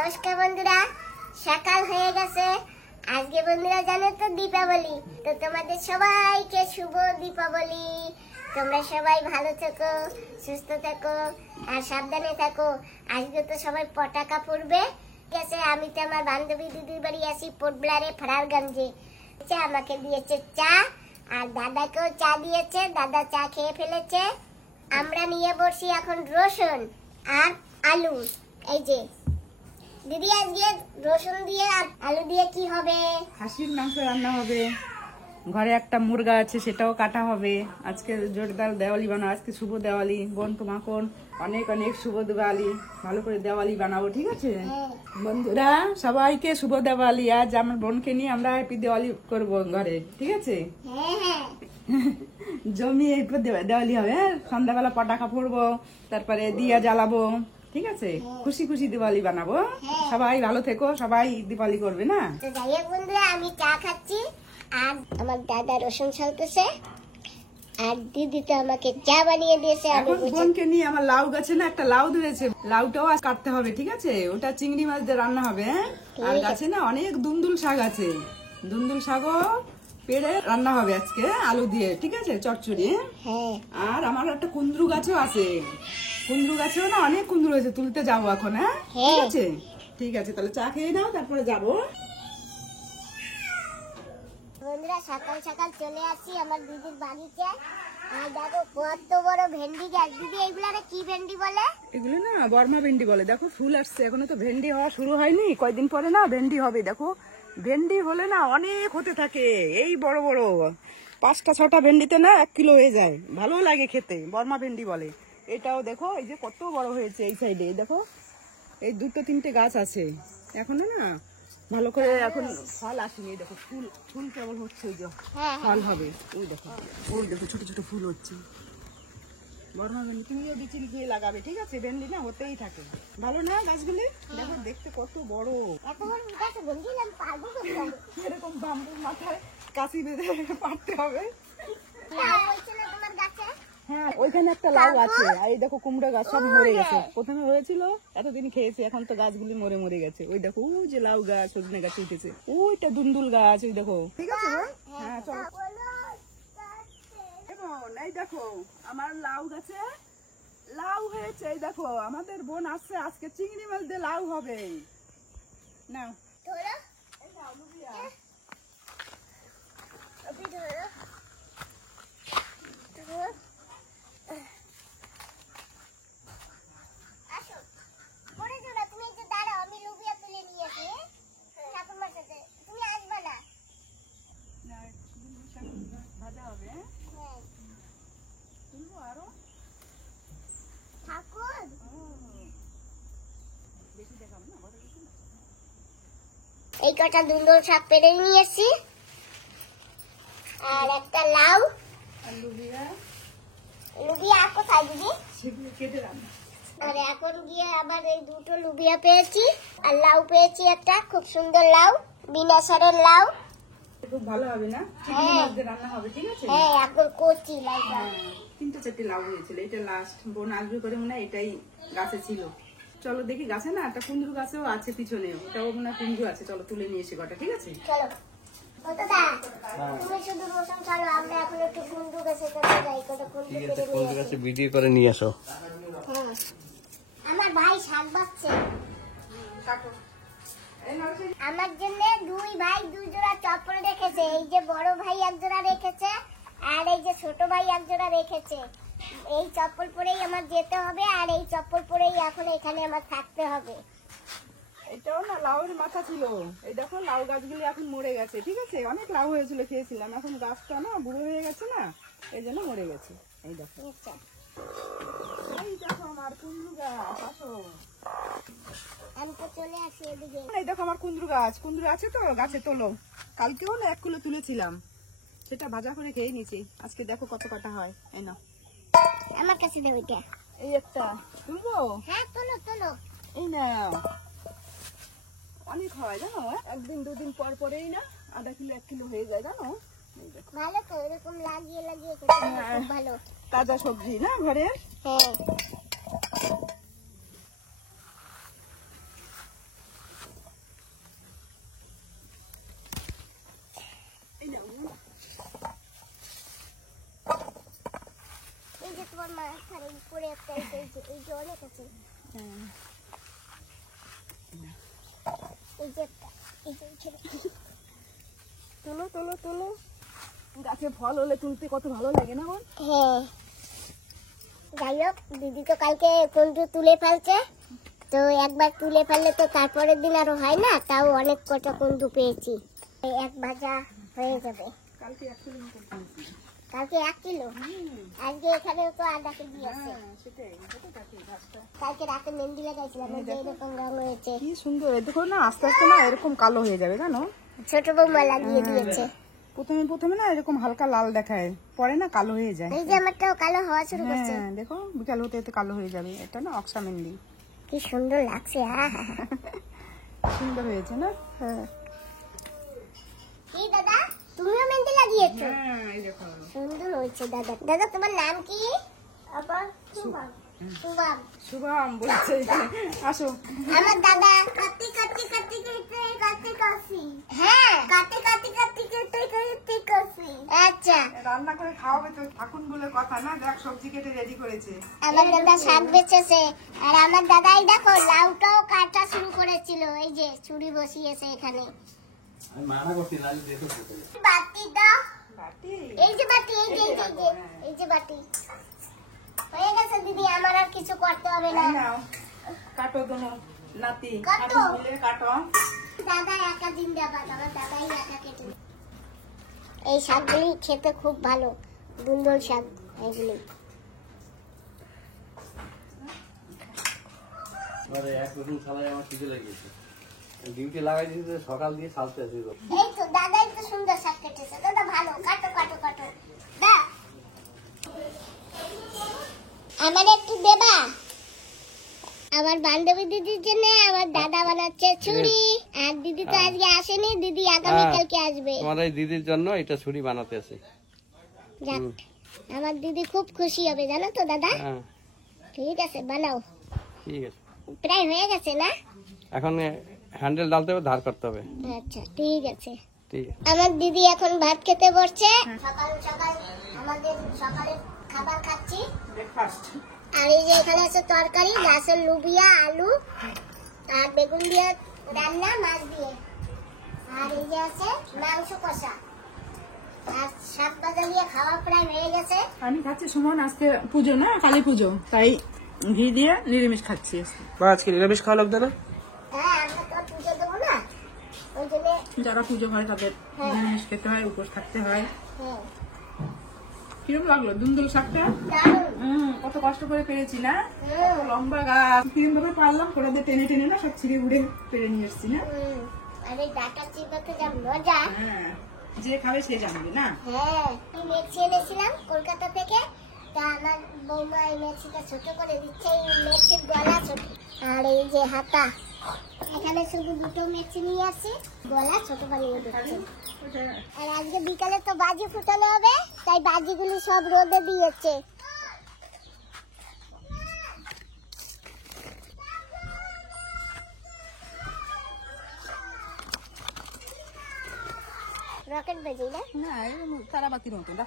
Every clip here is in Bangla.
নমস্কার বন্ধুরা, সকাল হয়ে গেছে। আজকে বন্ধুরা জানো তো দীপাবলি, তো তোমাদের সবাইকে শুভ দীপাবলি। তোমরা সবাই ভালো থেকো, সুস্থ থেকো আর সাবধানে থাকো। আজকে তো সবাই পটাকা ফুটবে। গেছে আমি তো আমার বান্ধবী দিদির বাড়ি আসি পোর্টব্লারে ফারারগঞ্জে। আমাকে দিয়েছে চা আর দাদাকেও চা দিয়েছে, দাদা চা খেয়ে ফেলেছে। আমরা নিয়ে বসি এখন রসুন আর আলু। এই যে দিদি আজকে রসুন দিয়ে আর আলু দিয়ে কি হবে? খাসির মাংস রান্না হবে। ঘরে একটা মুরগা আছে, সেটাও কাটা হবে। আজকে জোরদার দেওয়ালি বানাবো। আজকে শুভ দেওয়ালি। বোন তোমাকে অনেক অনেক শুভ দেওয়ালি। ভালো করে দেওয়ালি বানাবো, ঠিক আছে বন্ধুরা? সবাইকে শুভ দেওয়ালি। আজ আমার বোনকে নিয়ে আমরা হ্যাপি দেওয়ালি করবো ঘরে, ঠিক আছে? জমিয়ে দেওয়ালি হবে। সন্ধ্যাবেলা পটাকা ফুটবো, তারপরে দিয়া জ্বালাবো, ঠিক আছে? খুশি খুশি দিওয়ালি বানাবো। সবাই ভালো থেকো, সবাই দিওয়ালি করবে না? তো যাই হোক বন্ধুরা, আমি চা খাচ্ছি আর আমার দাদা রসুন ছালতেছে আর দিদি তো আমাকে চা বানিয়ে দিয়েছে। এখন বোনকে নিয়ে আমার লাউ গাছে না একটা লাউ ধরেছে, লাউটাও আজ কাটতে হবে, ঠিক আছে? ওটা চিংড়ি মাছ দিয়ে রান্না হবে। আর গাছে না অনেক দুন্দুল শাক আছে, দুন্দুল শাকও পেড়ে রান্না হবে আজকে আলু দিয়ে, ঠিক আছে? চচ্চড়ি। আর আমার একটা কুন্দ্রু গাছও আছে, কুন্দ্রু গাছেও না অনেক কুন্দ্রু হয়েছে, তুলতে যাবো এখন। ঠিক আছে, ঠিক আছে, তাহলে চা খেয়ে নাও, তারপরে যাবো। বন্ধুরা সকাল সকাল চলে আসছি আমার দিদির বাড়িতে। আর দেখো কত বড় ভেন্ডি গাছ। দিদি এইগুলা কি ভেন্ডি বলে? এগুলো না বর্মা ভেন্ডি বলে। দেখো ফুল আসছে, এখনো তো ভেন্ডি হওয়া শুরু হয়নি, কয়দিন পরে না ভেন্ডি হবে। দেখো ভেন্ডি হলে না অনেক হতে থাকে, এই বড় বড় 5টা 6টা ভেন্ডিতে না 1 কিলো হয়ে যায়। ভালো লাগে খেতে, বর্মা ভেন্ডি বলে। এটাও দেখো এই যে কত বড় হয়েছে এই সাইডে। দেখো এই 2টো 3টে গাছ আছে এখনো না ভালো করে, এখন ফল আসেনি। দেখো ফুল ফুল কেবল হচ্ছে, ওই যে ফল হবে। ওই দেখো, ওই দেখো ছোট ছোট ফুল হচ্ছে। বর্মা ভেন্ডি তুমিও বিচি দিয়ে লাগাবে, ঠিক আছে? ভেন্ডি না হতেই থাকে, ভালো না গাছগুলি? দেখো দেখতে কত বড়। এরকম বাম্বুর মাথায় কাশি বেঁধে পারতে হবে। হ্যাঁ, ওইখানে একটা লাউ আছে। আর এই দেখো কুমড়ো গাছ সব মরে গেছে। প্রথমে হয়েছিল, এতদিন খেয়েছে, এখন তো গাছগুলি মরে মরে গেছে। ওই দেখো ওই যে লাউ গাছ, সজনে গাছ উঠেছে, ওইটা দুন্দুল গাছ, ওই দেখো। ঠিক আছে, হ্যাঁ চলো। এই দেখো আমার লাউ গাছে লাউ হয়েছে। এই দেখো আমাদের বোন আসছে, আজকে চিংড়ি মাছ দিয়ে লাউ হবে। নাও ভাজা হবে। তুলবো আরো বেশি দেখাবো না, বড় বেশি না। এই কটা দুন্দুল শাক পেড়ে নিয়েছি আর একটা লাউ আর লুবিয়া কোথায় দিদি? সেগুলো কেটে রান্না। আর এখন গিয়ে আবার এই 2টো লুবিয়া পেয়েছি আর লাউ পেয়েছি একটা, খুব সুন্দর লাউ, বিনা সারের লাউ। খুব ভালো হবে না? চিংড়ি মাছ দিয়ে রান্না হবে, ঠিক আছে? হ্যাঁ, এখন কচি লাউ। 3টে 4টে লাউ হয়েছিল, এটা লাস্ট। বোন আসবে করে মনে হয় এটাই গাছে ছিল। চলো দেখি, গাছে না একটা কুন্দ্রু গাছেও আছে পিছনে, ওটাও মনে হয় কুন্দ্রু আছে। চলো তুলে নিয়ে এসে কটা, ঠিক আছে? চলো তুমি শুধু রসুন ছাড়ো, আমরা এখন একটু কুন্দ্রু গাছে কাছে যাই, কত কুন্দ্রু গাছে ভিডিও করে নিয়ে আসো। আমার ভাই শাক বাচ্ছে। আমার জন্য 2 ভাই 2 জোড়া চপ্পল রেখেছে। এই যে বড় ভাই 1 জোড়া রেখেছে আর এই যে ছোট ভাই 1 জোড়া রেখেছে। এই চপ্পল পরেই আমার যেতে হবে আর এই চপ্পল পরেই এখন এখানে আমার থাকতে হবে। এটাও না লাউয়ের মাথা ছিল। এই দেখো লাউ গাছগুলি এখন মরে গেছে, ঠিক আছে? অনেক লাউ হয়েছিল, খেয়েছিলাম। এখন গাছটা না বুড়ো হয়ে গেছে না, এই জন্য মরে গেছে। এই দেখো, এই দেখো আমার কুন্দ্রু গাছ। আসো, আমি তো চলে আসি এদিকে। এই দেখো আমার কুন্দ্রু গাছ। কুন্দ্রু আছে তো গাছে, তোলো। কালকেও না 1 কিলো তুলেছিলাম, সেটা ভাজা করে খেয়ে নিয়েছি। আজকে দেখো কত কাটা হয়। এই নাও, আমার কাছে দে ওইটা। এই একটা তুলবো। হ্যাঁ তোলো তোলো। এই নাও, অনেক হয় জানো। 1 দিন 2 দিন পর পরেই না আধা কিলো 1 কিলো হয়ে যায় জানো। ভালো তো, এরকম লাগিয়ে লাগিয়ে খেতে খুব ভালো। তাজা সবজি না ঘরে। হ্যাঁ এই যে অনেক আছে। এই যে একটা, এই যে এইখানে। তোলো তোলো তোলো, গাছে ফল হলে তুলতে কত ভালো লাগে না বল? হ্যাঁ, যাই হোক দিদি তো কালকে কুন্ডু তুলে ফেলছে, তো একবার তুলে ফেললে তো তারপরের দিন আরো হয় না, তাও অনেক কটা কুন্ডু পেয়েছি। এই এক ভাজা হয়ে যাবে। কালকে 1 কিলো মতো পেয়েছি। কালকে 1 কিলো, আজকে এখানেও তো 1/2 কেজি আছে। সেটাই, কত কাছে গাছটা। কালকে রাতে মেহেন্দি লাগাইছিলাম, এই যে এরকম রং হয়েছে। কি সুন্দর, দেখো না আস্তে আস্তে না এরকম কালো হয়ে যাবে জানো। ছোট বৌমা লাগিয়ে দিয়েছে। প্রথমে প্রথমে না এরকম হালকা লাল দেখায়, পরে না কালো হয়ে যায়। এই যে আমারটাও কালো হওয়া শুরু করছে। হ্যাঁ দেখো, বিকাল হতে হতে কালো হয়ে যাবে। এটা না অক্সা মেহেন্দি। কি সুন্দর লাগছে। সুন্দর হয়েছে না? হ্যাঁ। কি দাদা, তুমিও মেহেন্দি লাগিয়েছো? হ্যাঁ এই দেখো, সুন্দর হয়েছে দাদা। দাদা তোমার নাম কি? আবার শুভম। শুভম। শুভম বলছে। আসো। আমার দাদা কাটি কাটি কাটি কাটি কাটি কাটি। হ্যাঁ, কাটি কাটি কাটি কাটি কাটি কাটি। আচ্ছা, রান্না করে খাওয়াবে তো, থাকুন বলে কথা না। দেখ সবজি কেটে রেডি করেছে। আমার দাদা শাক বেচেছে, আর আমার দাদাই দেখো লাউটাও কাটা শুরু করেছিল। এই যে ছুরি বসিয়েছে এখানে। আমি মানা করছি না, দেখো বাটি দাও। বাটি? এই যে বাটি, এই যে এই যে, এই যে এই যে বাটি হয়ে গেছে দিদি, আমার আর কিছু করতে হবে না। এই নাও, কাটো দোনো নাতি। কাটো। হাতে মিলে কাটো। দাদা একা জিন্দাবাদ, আমার দাদাই একা কেটে। এই শাকগুলি খেতে খুব ভালো, দুন্দল শাক এগুলি। এবারে 1 রকম ছালাই আমার খিদে লেগেছে। ডিউটি লাগাই দিয়েছে, সকাল দিয়ে সালতে আসি। এই তো দাদাই তো সুন্দর শাক কেটেছে। দাদা ভালো, কাটো কাটো কাটো। দা আমার একটু দেবা। আমার বান্ধবী দিদির জন্য আমার দাদা বানাচ্ছে ছুরি, আর দিদি তো আজকে আসেনি, দিদি আগামীকালকে আসবে। তোমার এই দিদির জন্য এটা ছুরি বানাতে আছে। যাক, আমার দিদি খুব খুশি হবে জানো তো দাদা। হ্যাঁ ঠিক আছে, বানাও। ঠিক আছে, প্রায় হয়ে গেছে না? এখন হ্যান্ডেল ডালতে হবে, ধার করতে হবে। আচ্ছা ঠিক আছে। ঠিক আছে। আমার দিদি এখন ভাত খেতে বসছে। সকাল সকাল আমাদের সকালে খাবার খাচ্ছি। ব্রেকফাস্ট। আর এই যে এখানে আছে তরকারি, গাছের লুবিয়া, আলু আর বেগুন দিয়ে রান্না, মাছ দিয়ে। আর এই যে আছে মাংস কষা, আর শাক ভাজা দিয়ে খাওয়া প্রায় হয়ে গেছে। আমি খাচ্ছি সুমন, আজকে পুজো না, কালী পুজো, তাই ঘি দিয়ে নিরামিষ খাচ্ছি আজকে। বা আজকে নিরামিষ খাওয়া লাগবে না? হ্যাঁ, আমরা তো পুজো দেবো না, ওই জন্য। যারা পুজো হয় তাদের নিরামিষ খেতে হয়, উপোস থাকতে হয়। হ্যাঁ, কিরকম লাগলো দুন্দুল শাকটা? দারুণ। কত কষ্ট করে পেরেছি না, কত লম্বা গাছ, কিরম ভাবে পারলাম, কোড়াতে টেনে টেনে না সব ছিঁড়ে উড়ে পেরে নিয়ে এসছি না। আর এই ডাটা চিবাতে যা মজা। হ্যাঁ, যে খাবে সে জানবে না। হ্যাঁ, আমি মেক্সি এনেছিলাম কলকাতা থেকে, তা আমার বৌমা এই মেক্সিটা ছোট করে দিচ্ছে। এই মেক্সির গলা ছোট, আর এই যে হাতা, এখানে শুধু দুটো মেক্সি নিয়ে আসছি, গলা ছোট বানিয়ে দিচ্ছে। আর আজকে বিকালে তো বাজি ফুটানো হবে, তাই বাজিগুলি সব রোদে দিয়েছে। রকেট বাজি না? না, তারাবাতির মতো এটা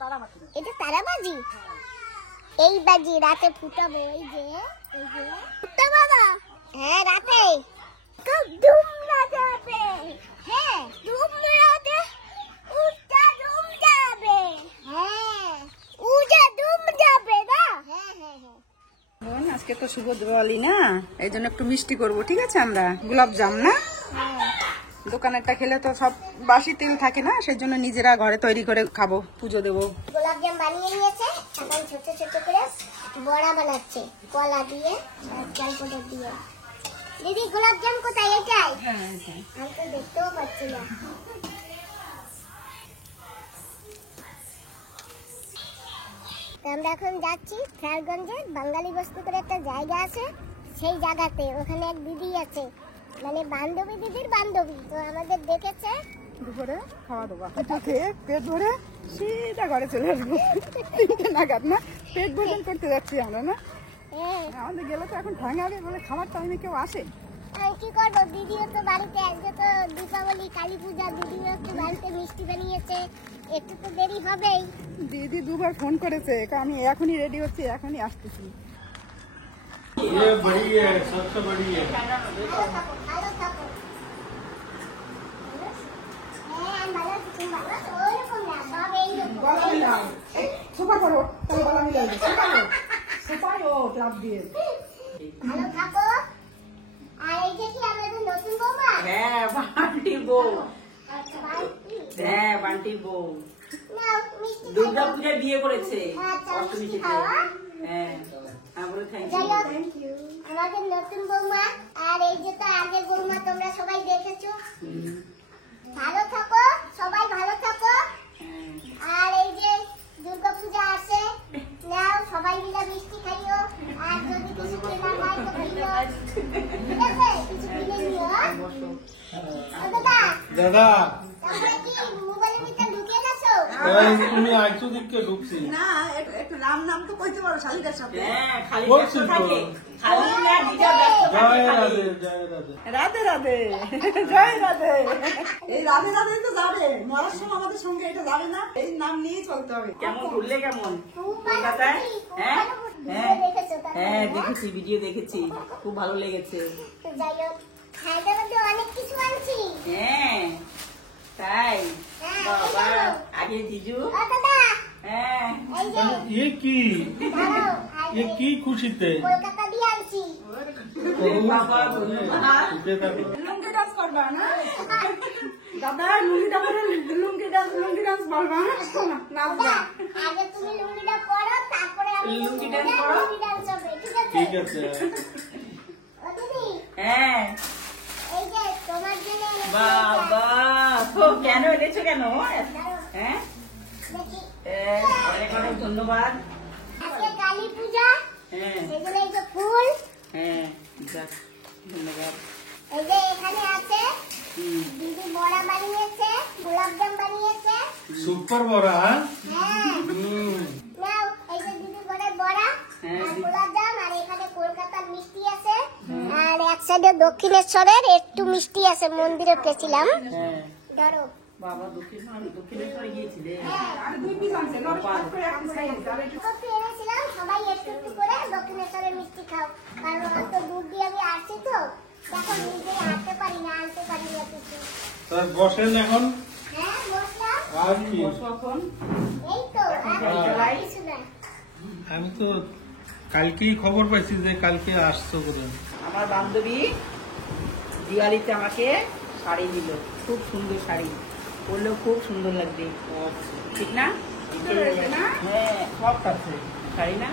তারাবাতির। এটা তারাবাজি। এই বাজি রাতে ফুটাবো। এই যে ফুটা বাবা। হ্যাঁ, রাতে দুমরা যাবে। হ্যাঁ, দুমরাতে উঠা দুম যাবে। হ্যাঁ, উঠা দুম যাবে না? হ্যাঁ হ্যাঁ হ্যাঁ। বোন, আজকে তো শুভ দিওয়ালি না, এই জন্য একটু মিষ্টি করবো, ঠিক আছে? আমরা গোলাপ জাম না, হ্যাঁ, দোকানেরটা খেলে তো সব বাসি তেল থাকে না, সেই জন্য নিজেরা ঘরে তৈরি করে খাবো, পুজো দেবো। গোলাপ জাম বানিয়ে নিয়েছে, এখন ছোট ছোট করে বড়া বানাচ্ছে, কলা দিয়ে আর চাল পাউডার দিয়ে। দিদি গোলাপ জাম কোথায়? এটাই? হ্যাঁ, আমি তো দেখতেও পাচ্ছি না। আমরা এখন যাচ্ছি ফেরগঞ্জে, বাঙালি বস্তি করে একটা জায়গা আছে, সেই জায়গাতে। ওখানে এক দিদি আছে, মানে বান্ধবী দিদির বান্ধবী, তো আমাদের দেখেছে। দুপুরে খাওয়া দাওয়া খেয়ে পেট ভরে সিধা ঘরে চলে আসবো 3টে নাগাদ না, পেট ভোজন করতে যাচ্ছি আমরা না। হ্যাঁ, আমাদের গেলে তো এখন ভাঙাবে বলে খাবার টাইমে কেউ আসে? কি করবো, দিদিও তো বাড়িতে, আজকে তো দীপাবলি কালী পূজা, দিদিও একটু বাড়িতে মিষ্টি বানিয়েছে, একটু তো দেরি হবেই। দিদি দুবার ফোন করেছে, আমি এখনই রেডি হচ্ছি, এখনই আসতেছি। ये बड़ी है, सबसे बड़ी है। ভালো থাকো, ভালো থাকো। হ্যাঁ, আমি ভালো আছি, তুমি ভালো আছো? ওইরকম না, সব এইরকম। গলা মিলাও, সোফা করো, তাহলে গলা মিলাই দিই। সোফায় ও ক্লাব দিয়ে। ভালো থাকো। আর এই যে কি আমাদের নতুন বৌমা? হ্যাঁ, বান্টির বউ। আচ্ছা, বাড়ি। হ্যাঁ, বান্টির বউ। নাও, মিষ্টি দুর্গা খাও। পূজায় বিয়ে করেছে আচ্ছা, অষ্টমী মিষ্টি থেকে। খাও, হ্যাঁ? হ্যাঁ, আমি বলে থ্যাংক যাই ইউ। হোক, আমাদের নতুন বৌমা, আর এই যে তো আগের বৌমা তোমরা সবাই দেখেছো। ভালো থাকো, সবাই ভালো থাকো। আর এই যে দুর্গা পূজা আসে, নাও সবাই মিলে মিষ্টি খাইও। আর যদি কিছু কেনা হয় তো কিনো, ঠিক আছে? কিছু কিনে নিও, হ্যাঁ? ও দাদা, দাদা তোমরা কি মোবাইলের ভিতরে ঢুকে গেছো? তুমি আইছো দিকে ঢুকছি না, একটু রাম নাম তো কইতে পারো শালিকার সাথে। হ্যাঁ, খালি বলছি ব্যস্ত তো। থাকে। খালি না, নিজেও ব্যস্ত থাকে জয় খালি। রাধে, জয় রাধে। রাধে রাধে, জয় রাধে। এই রাধে রাধে তো যাবে, মরার সময় আমাদের সঙ্গে এটা যাবে না, এই নাম নিয়ে চলতে হবে। কেমন ঘুরলে কেমন খুব ভালো কলকাতায়? ঘুরছি, খুব হ্যাঁ ভালো ঘুরছি। হ্যাঁ দেখেছো তাহলে, হ্যাঁ, হ্যাঁ? দেখেছি, ভিডিও দেখেছি, খুব ভালো লেগেছে। তো যাই হোক, হায়দ্রাবাদে অনেক কিছু আনছি। হ্যাঁ, তাই? হ্যাঁ, বাবা, এই দেখো। আগে জিজু। ও দাদা, হ্যাঁ, এই যে ये की দাঁড়াও, আর ये এই की খুশিতে কলকাতা দিয়ে আনছি। বাবা, ধন্যবাদ। খুশিতে থাকো। লুঙ্গি ডান্স করবা না দাদা? লুঙ্গিটা পরে লুঙ্গি ডান্স বলবা না, নাচবা। দাদা, আগে তুমি লুঙ্গিটা পরো, তারপরে আমি লুঙ্গি লুঙ্গিটা dance করো? লুঙ্গি dance হবে, ঠিক আছে? ঠিক আছে। ও দিদি, হ্যাঁ, এই যে তোমার জন্য এনেছি বাবা, তো কেন এনেছো কেন? এটা। দাঁড়াও, হ্যাঁ, দেখি। অনেক অনেক ধন্যবাদ। আজকে কালী পূজা, হ্যাঁ সেজন্য এই যে ফুল, হ্যাঁ, যাক, ধন্যবাদ। এই যে এখানে আছে, হুম, দিদি বড়া বানিয়েছে, গোলাপজাম বানিয়েছে। সুপার বড়া, হ্যাঁ? হ্যাঁ, হুম। নাও, এই যে দিদি ঘরের বড়া হ্যাঁ, আর গোলাপজাম, আর এখানে কলকাতার মিষ্টি আছে, আর এক সাইডে দক্ষিণেশ্বরের একটু মিষ্টি আছে, মন্দিরে পেয়েছিলাম। হ্যাঁ। ধরো। বাবা, দক্ষিণেশ্বরে গিয়েছিলে? হ্যাঁ, একটু এনেছিলাম, সবাই একটু একটু করে দক্ষিণেশ্বরের মিষ্টি খাও, কারণ অত দূর দিয়ে আমি আসছি তো, এখন নিজে হাঁটতে পারি না, আনতে পারি না কিছু। তা বসেন এখন। হ্যাঁ, বসলাম, আর কি? বসো এখন। এই তো, আর কিছু না। আমি তো কালকেই খবর পাইছি যে কালকে আসছো করে। আমার বান্ধবী দিওয়ালিতে আমাকে শাড়ি দিল, খুব সুন্দর শাড়ি, বললো খুব সুন্দর লাগবে, ঠিক না? হ্যাঁ, সব আছে শাড়ি না?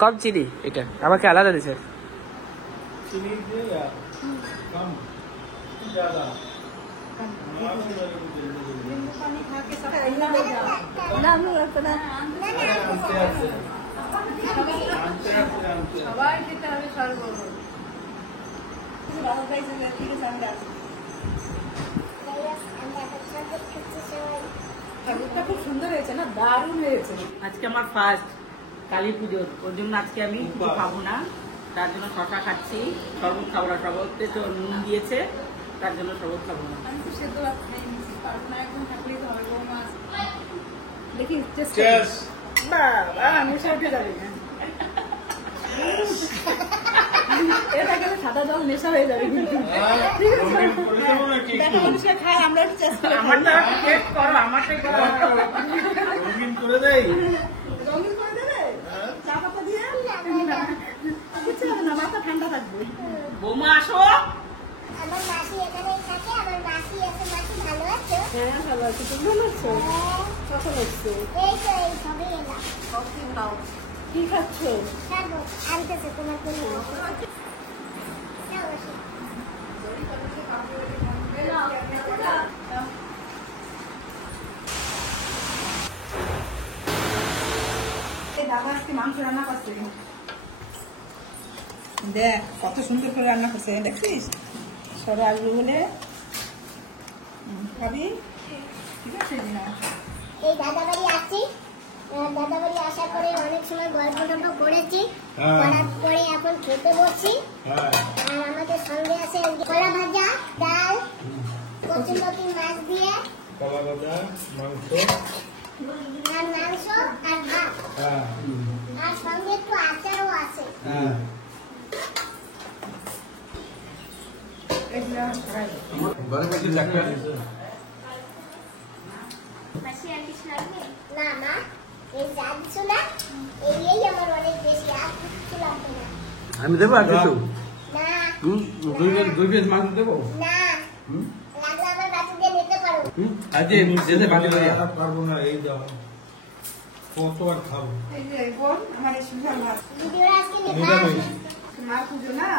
কম চিনি এটা আমাকে আলাদা দিছে। চিনি দিয়ে কম ज़्यादा। সবাই খেতে হবে সর্বত। ঠাকুরটা খুব সুন্দর হয়েছে না, দারুণ হয়েছে। আজকে আমার ফার্স্ট কালী পুজো, ওর জন্য আজকে আমি কিছু খাবো না, তার জন্য শশা খাচ্ছি, শরবত খাবো না, শরবতে তো নুন দিয়েছে, তার জন্য শরবত খাবো না। দেখি Cheers। বাবা, নেশা উঠে যাবে। এটা গেলে সাদা জল নেশা হয়ে যাবে কিন্তু। রঙিন করে দেবো নাকি একটু? দেখা মানুষকে খায়, আমরা একটু চেষ্টা করি। আমারটা টেস্ট করো, আমারটাই করো। রঙিন করে দেই। রঙিন করে দেবে? চা পাতা দিয়ে? কিছু হবে না, মাথা ঠান্ডা থাকবে। বৌমা আসো। আমার মাসি এখানেই থাকে, আমার মাসি আছে। মাসি ভালো আছো? হ্যাঁ, ভালো আছি, তুমি ভালো আছো? কখন এসছো? এই তো, এই সবই এলাম। কি খাচ্ছ? ছাড়বো, আনতেছে তোমার জন্য। যাও, বসো। দাদা আজকে মাংস রান্না করছে, দেখ কত সুন্দর করে রান্না করছে, দেখছিস? সরে আসবে বলে খাবি, ঠিক আছে? এই দাদা বাড়ি আসছি, দাদা বাড়ি আসার পরে অনেক সময় গল্প টল্প করেছি, হ্যাঁ। করার পরে এখন খেতে বসছি। হ্যাঁ। আর আমাদের সঙ্গে নতুন নতুন মাছ দিয়ে কলা ভাজা, মাংস, আর মাংস আর ভাত হ্যাঁ, আর সঙ্গে একটু আচারও আছে। হ্যাঁ। ঘরে বসে চাকরি আছে? না মা, এই যা কিছু না এই আমার অনেক বেশি, আর কিছু লাগবে না। আমি দেবো আর কিছু না দুই পিস মাংস দেবো না, লাগলে আমার বাটি দিয়ে নিতে পারো। আজকে যেতে বাকি করি আর পারবো না, এই দাও। কত আর খাবো? এই যে বোন আমার স্পেশাল ভাত ভিডিওটা আজকে নিরামিষ। মা পুজো না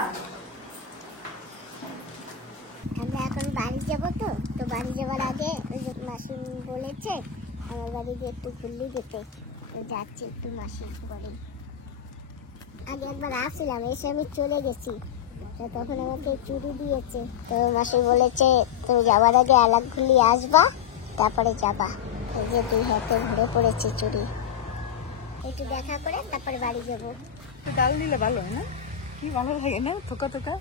আমরা এখন বাড়ি যাবো, তো বাড়ি যাওয়ার আগে ওই যে মাসি বলেছে আমার বাড়ি দিয়ে একটু ঘুরলি যেতে, তো যাচ্ছি একটু মাসির বাড়ি। আগে একবার আসছিলাম, এসে আমি চলে গেছি, তো তখন আমাকে চুড়ি দিয়েছে, তো মাসি বলেছে তুমি যাওয়ার আগে আলাগ ঘুরলি আসবা, তারপরে যাবা। এই যে দুই হাতে ঘুরে পড়েছে চুড়ি, একটু দেখা করে তারপরে বাড়ি যাবো। একটু ডাল দিলে ভালো হয় না? কি ভালো লাগে না থোকা থোকা।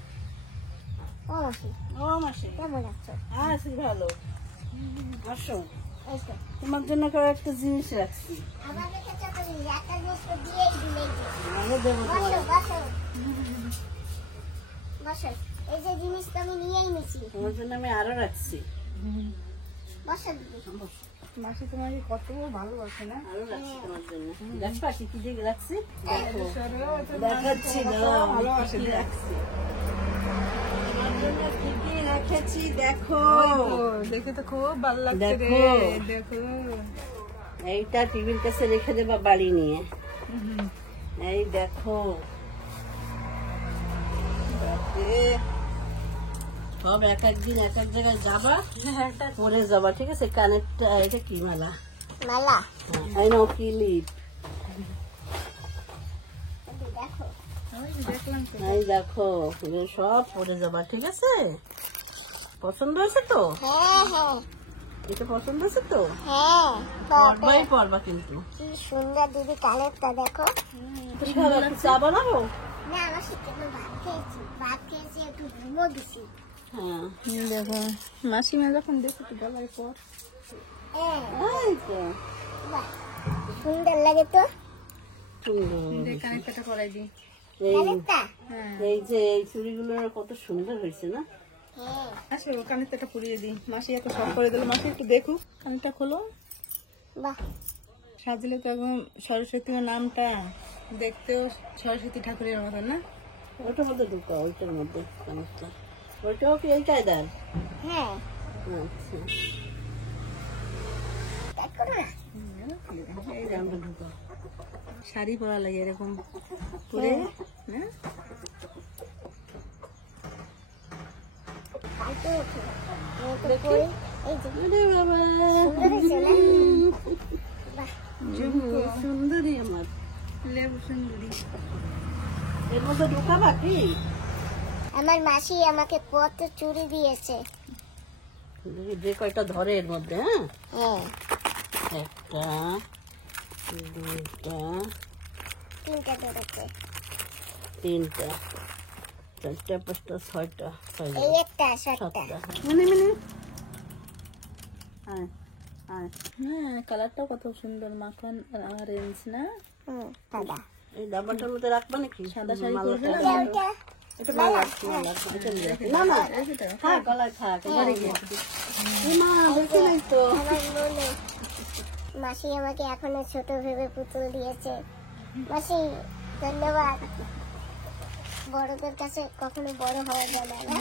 ও মাসি, ও মাসি কেমন আছো? আছি ভালো। আসো, এই তো তোমার জন্য করে একটা জিনিস রাখছি। আমার দেখেছো তুমি একটা জিনিস তো দিয়েই দিলে। আমি দেবো বসো বসো বসো, এই যে জিনিস তো আমি নিয়েই নিছি। তোমার জন্য আমি আরো রাখছি। বসো দিদি। মাসি তোমাকে কত ভালোবাসে না? আরো রাখছি তোমার জন্য। দেখো পাশে কি দিয়ে রাখছি? দেখাচ্ছি ভালোবাসে রাখছি। তোমার জন্য কি কি রেখেছি দেখো। দেখে তো খুব ভালো লাগছে রে। দেখো। দেখো এইটা টিভির কাছে রেখে দেবা বাড়ি নিয়ে। এই দেখো বাপরে। সব এক একদিন এক এক জায়গায় যাবা, পরে যাবা, ঠিক আছে? কানেরটা এটা কি মালা? মালা এই নাও ক্লিপ। দিদি দেখো। দেখলাম তো। এই দেখো এগুলো সব পরে যাবা, ঠিক আছে? পছন্দ হয়েছে তো? হ্যাঁ হ্যাঁ এটা পছন্দ হয়েছে তো? হ্যাঁ, পরবাই পরবা কিন্তু। কি সুন্দর দিদি কালারটা দেখো। কি খাবে? একটু চা বানাবো? না আমার সাথে ভাত খেয়েছি একটু ঘুমো দিছি। হ্যাঁ দেখো মাসিমা যখন দেখো তো গলায় পর। হ্যাঁ এই তো বাহ, সুন্দর লাগে তো সুন্দর। কানেরটা করাই দিই। এই কালারটা। এই যে এই চুড়িগুলো কত সুন্দর হয়েছে না? হ্যাঁ আসলে কানেরটা পুড়িয়ে দিই। মাসি এত শখ করে দিল। মাসি একটু দেখুক কানেরটা খোলো। বাহ, সাজলে তো একদম সরস্বতীর নামটা দেখতেও সরস্বতী ঠাকুরের মতন না? ওটার মধ্যে ঢুকা, ওইটার মধ্যে কানেরটা। ওইটাও কি এই কায়দার? হ্যাঁ আচ্ছা কাট করো না। এই দামটা ঢুকা। শাড়ি পরা লাগে এরকম পরে না? কালকে উঠে এই তো পরে এই যে আরে বাবা সুন্দর হয়েছে না? বাহ, ঝুমকো সুন্দরী আমার। লেবু সুন্দরী। এর মধ্যে ঢুকাবা কি? আমার মাসি আমাকে কত চুড়ি দিয়েছে। যে কয়টা ধরে এর মধ্যে, হ্যাঁ? হ্যাঁ একটা, দুইটা, তিনটা ধরেছে, তিনটা, চারটা, পাঁচটা, ছয়টা, এই একটা সাতটা। সাতটা। আয়, আয়। হ্যাঁ কালারটাও কত সুন্দর, মাখন আর অরেঞ্জ না? দাদা এই ডাব্বাটার মধ্যে রাখবা নাকি? সাদা শাড়ি মালাটা? পরবে না? ওটা এটা মালা, মালা, এটা নিয়ে রাখি। না না থাক, গলায় থাক। মা বেশি নাই তো। আমার মনে মাসি আমাকে এখনো ছোট ভেবে পুতুল দিয়েছে। মাসি ধন্যবাদ। বড়দের কাছে কখনো বড় হওয়া যায় না, না?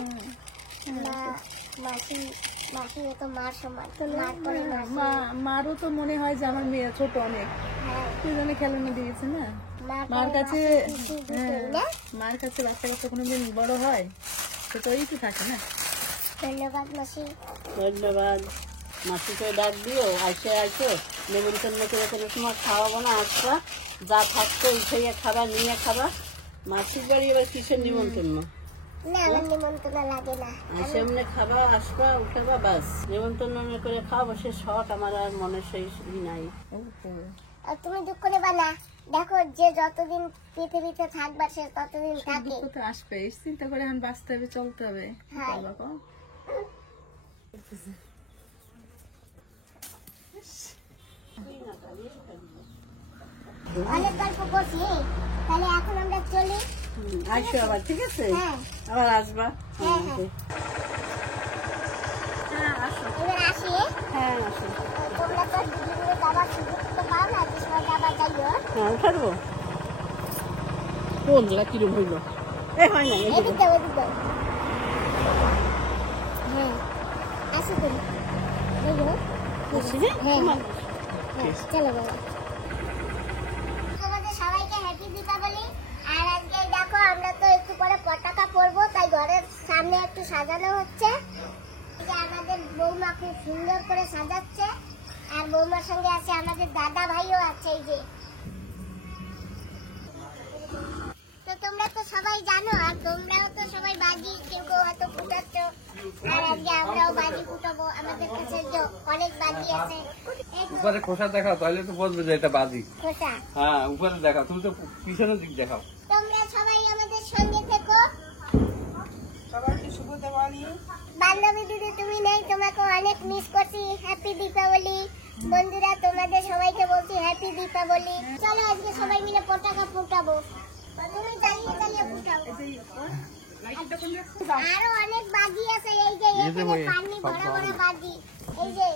মাসি মাসি এত মার সমান, মার পরে মাসি। মারও তো মনে হয় যে আমার মেয়ে ছোট অনেক, হ্যাঁ, সেই জন্য খেলনা দিয়েছে না। মার মার পরে কাছে মাসি দুটোই, না? মার কাছে বাচ্চা কাচ্চা কোনোদিন বড় হয় সেটাই তো থাকে না। ধন্যবাদ মাসি। ধন্যবাদ। মাসিকে ডাক দিও, আইসে আইসো নেমন্তন্ন করে কোনো সময় খাওয়াবো না। আসবা, যা থাকতো উঠে খাবা, নিয়ে খাবা। মাসির বাড়ি এবার কিসের নিমন্ত্রণ? না আমার নিমন্ত্রণ লাগে না। আসে এমনি খাবা, আসবা, উঠাবা, বাস। নিমন্ত্রণ করে খাওয়াবো, সে শখ আমার আর মনে সেই নাই। আর তুমি দুঃখ নেবা না। দেখো যে যতদিন পৃথিবীতে থাকবা সে ততদিন থাকে। দুঃখ তো আসবে, চিন্তা করে এখন বাঁচতে হবে, চলতে হবে। হ্যাঁ। বাবা, অনেক গল্প করছি, তাহলে এখন আমরা চলি। আসো আবার, ঠিক আছে? হ্যাঁ আবার আসবা। হ্যাঁ হ্যাঁ, হ্যাঁ আসো। এবার আসি। হ্যাঁ আসো। তোমরা তো দিদিগুলো যাবার সুযোগ তো পাও না, যে সময় যাবার যাইও। হ্যাঁ উঠাবো। কোনগুলা কিরম হইল? এই হয় না, এই যে এদিক দাও, এদিক দাও। হ্যাঁ আসি তুমি, বুঝো? বসি, হ্যাঁ? হ্যাঁ তোমার। হ্যাঁ, চলো বাবা। তোমাদের সবাইকে হ্যাপি দীপাবলি। আর আজকে দেখো আমরা তো একটু পরে পতাকা পরবো, তাই ঘরের সামনে একটু সাজানো হচ্ছে। এই যে আমাদের বৌমা খুব সুন্দর করে সাজাচ্ছে, আর বৌমার সঙ্গে আছে আমাদের দাদা ভাইও আছে। এই যে তো তোমরা তো সবাই জানো, আর তোমরাও তো সবাই বাজি কেউ কেউ হয়তো ফুটাচ্ছ, আর আজকে আমরাও বাজি ফুটাবো। আমাদের কাছে যে অনেক বাজি আছে। এই তো উপরে খোসা দেখাও, তাহলে তো বুঝবে যে এটা বাজি। খোসা। হ্যাঁ উপরে দেখাও, তুমি তো পিছনের দিক দেখাও। তোমরা সবাই আমাদের সঙ্গে থেকো। সবাইকে শুভ দিওয়ালি। বান্ধবী দিদি তুমি নেই, তোমাকে অনেক মিস করছি। হ্যাপি দীপাবলি বন্ধুরা, তোমাদের সবাইকে বলছি হ্যাপি দীপাবলি। চলো আজকে সবাই মিলে পতাকা ফুটাবো। তুমি জ্বালিয়ে জ্বালিয়ে ফুটাও। আরো অনেক বাজি আছে। এই যে এখানে পানি ভরা ভরা বাজি, এই যে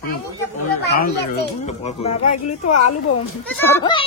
পানিতে পুরো বাজি আছে। বাবা এগুলো তো আলু বোম। বাপরে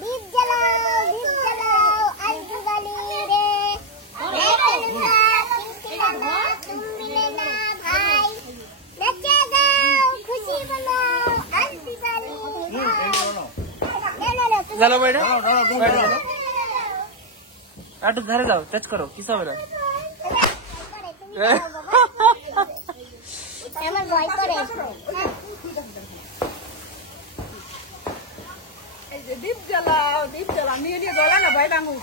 দীপ জ্বালাও, দীপ জ্বালাও, আজ দিওয়ালি রে। तुम मिले ना भाई, नचा गाओ, खुशी मनाओ, आज दिवाली चलो बैठो, একটু ধারে যাও, টাচ করো, কিছু হবে না। আমার ভয় করে। এই যে দীপ জ্বালাও, দীপ জ্বালাও। নিয়ে নিয়ে জ্বলা না, ভয় ভাঙু।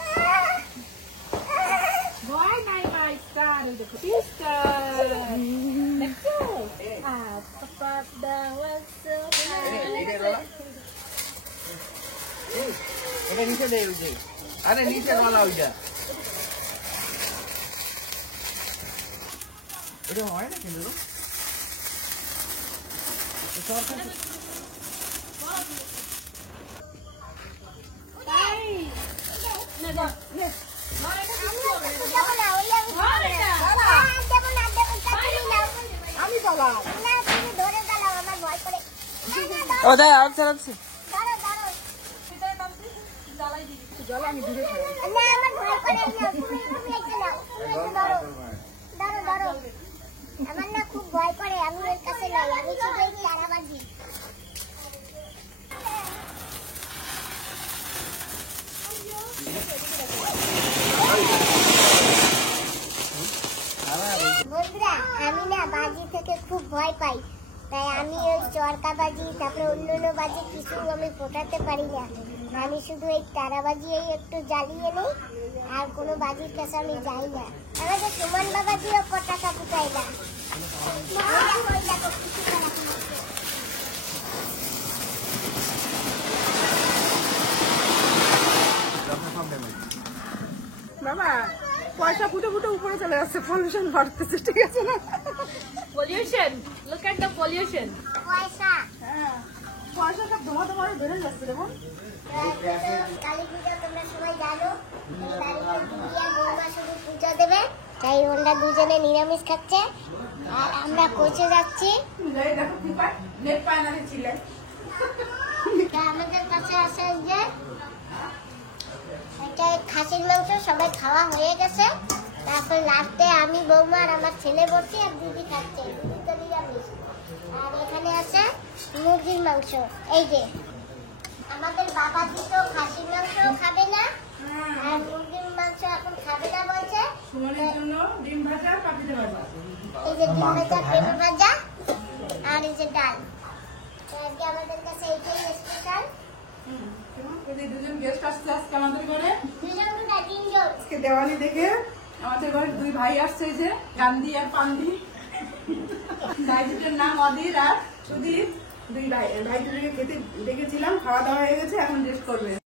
ভয় নাই ভাই, স্টার দেখো, স্টার দেখো। এটা নিচে দেয় ওই যে, আরে নিচে গলা ওইটা। এটা হয় না কিন্তু আমি জ্বলাও। ও দাও, আরামসে আরামসে। জ্বলা আমি দূরে খাই। আমার না খুব ভয় করে, আমি ওর কাছে নাই, আমি শুধু এই তারাবাজি। বন্ধুরা আমি না বাজি থেকে খুব ভয় পাই, তাই আমি ওই চরকা বাজি তারপরে অন্য বাজি কিছু আমি ফোটাতে পারি না। আমি শুধু এই তারাবাজি এই একটু জ্বালিয়ে নিই, আর কোনো বাজির কাছে আমি যাই না। আমাদের সুমন বাবাজিও পতাকা ফুটাই না। বাবা পয়সা ফুটে ফুটে উপরে চলে যাচ্ছে, পলিউশন বাড়তেছে, ঠিক আছে না? Pollution. Look at the pollution. পয়সা হ্যাঁ, পয়সা সব ধোঁয়া ধোঁয়া বেড়ে যাচ্ছে দেখুন। কালী পূজা তোমরা সবাই জানো, এই বাড়িতে দিদি আর বৌমা শুধু পুজো দেবে, তাই ওরা দুজনে নিরামিষ খাচ্ছে আর আমরা কোচে যাচ্ছি। দেখো কি পায়, নেট পায় না ছিলে। তা আমাদের কাছে আছে যে এটা খাসির মাংস, সবাই খাওয়া হয়ে গেছে। তারপর লাস্টে আমি বৌমা আর আমার ছেলে বসছি, আর দিদি খাচ্ছে, দিদি তো নিরামিষ। আর এখানে আছে মুরগির মাংস। এই যে আমাদের বাবাজি তো খাসির মাংস খাবে না, আর মুরগির মাংস এখন খাবে না বলছে, যে ডিম ভাজা, পেঁপে ভাজা, আর এই যে ডাল। তো আজকে আমাদের কাছে এইটাই স্পেশাল। দুজন গেস্ট আসছে আজকে আমাদের ঘরে। দুজন না, তিনজন। আজকে দেওয়ালি দেখে আমাদের ঘরে দুই ভাই আসছে, এই যে গান্ধী আর পান্ডি। ভাই দুটোর নাম অধীর আর সুধীর। দুই ভাই দুটোকে খেতে ডেকেছিলাম, খাওয়া দাওয়া হয়ে গেছে, এখন রেস্ট করবে।